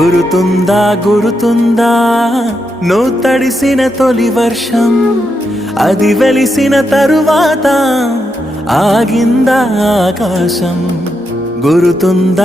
గురుతుందా గురుతుందా నువ్వు తడిసిన తొలి వర్షం, అది వెలిసిన తరువాత ఆగిందా ఆకాశం. గురుతుందా